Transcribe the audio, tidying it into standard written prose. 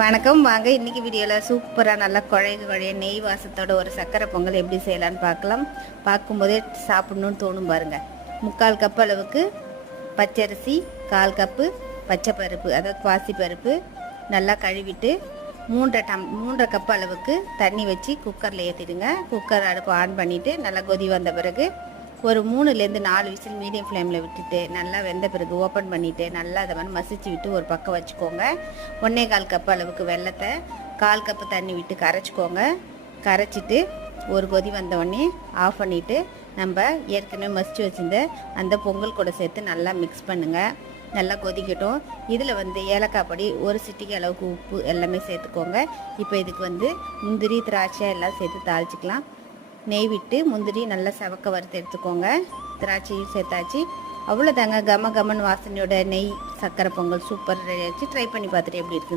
வணக்கம். வாங்க இன்றைக்கி வீடியோவில் சூப்பராக நல்லா குழைய நெய் வாசத்தோட ஒரு சர்க்கரை பொங்கல் எப்படி செய்யலான்னு பார்க்கலாம். பார்க்கும்போதே சாப்பிட்ணுன்னு தோணும் பாருங்கள். 3/4 கப் அளவுக்கு பச்சரிசி, 1/4 கப்பு பச்சைப்பருப்பு அதாவது பாசிப்பருப்பு நல்லா கழுவிட்டு 3 கப் அளவுக்கு தண்ணி வச்சு குக்கரில் ஏற்றிடுங்க. குக்கர் அடுப்பு ஆன் பண்ணிவிட்டு நல்லா கொதி வந்த பிறகு ஒரு 3லேருந்து 4 விசில் மீடியம் ஃப்ளேமில் விட்டுட்டு நல்லா வெந்த பிறகு ஓப்பன் பண்ணிவிட்டு நல்லா அதை மாதிரி மசிச்சு விட்டு ஒரு பக்கம் வச்சுக்கோங்க. 1/4 கப் அளவுக்கு வெல்லத்தை 1/4 கப்பு தண்ணி விட்டு கரைச்சிக்கோங்க. கரைச்சிட்டு ஒரு கொதி வந்தோடனே ஆஃப் பண்ணிவிட்டு நம்ம ஏற்கனவே மசிச்சு வச்சுருந்த அந்த பொங்கல் கூட சேர்த்து நல்லா மிக்ஸ் பண்ணுங்கள். நல்லா கொதிக்கட்டும். இதில் ஏலக்காய் பொடி ஒரு சிட்டிக்கு அளவுக்கு உப்பு எல்லாமே சேர்த்துக்கோங்க. இப்போ இதுக்கு முந்திரி திராட்சை எல்லாம் சேர்த்து தாளிச்சிக்கலாம். நெய் விட்டு முந்திரி நல்லா சவக்க வறுத்து எடுத்துக்கோங்க. திராட்சையும் சேர்த்தாச்சு. அவ்வளோதாங்க, கம கமன் வாசனையோட நெய் சர்க்கரை பொங்கல் சூப்பர் ரெடி ஆச்சு. ட்ரை பண்ணி பார்த்துட்டு எப்படி இருக்குன்னு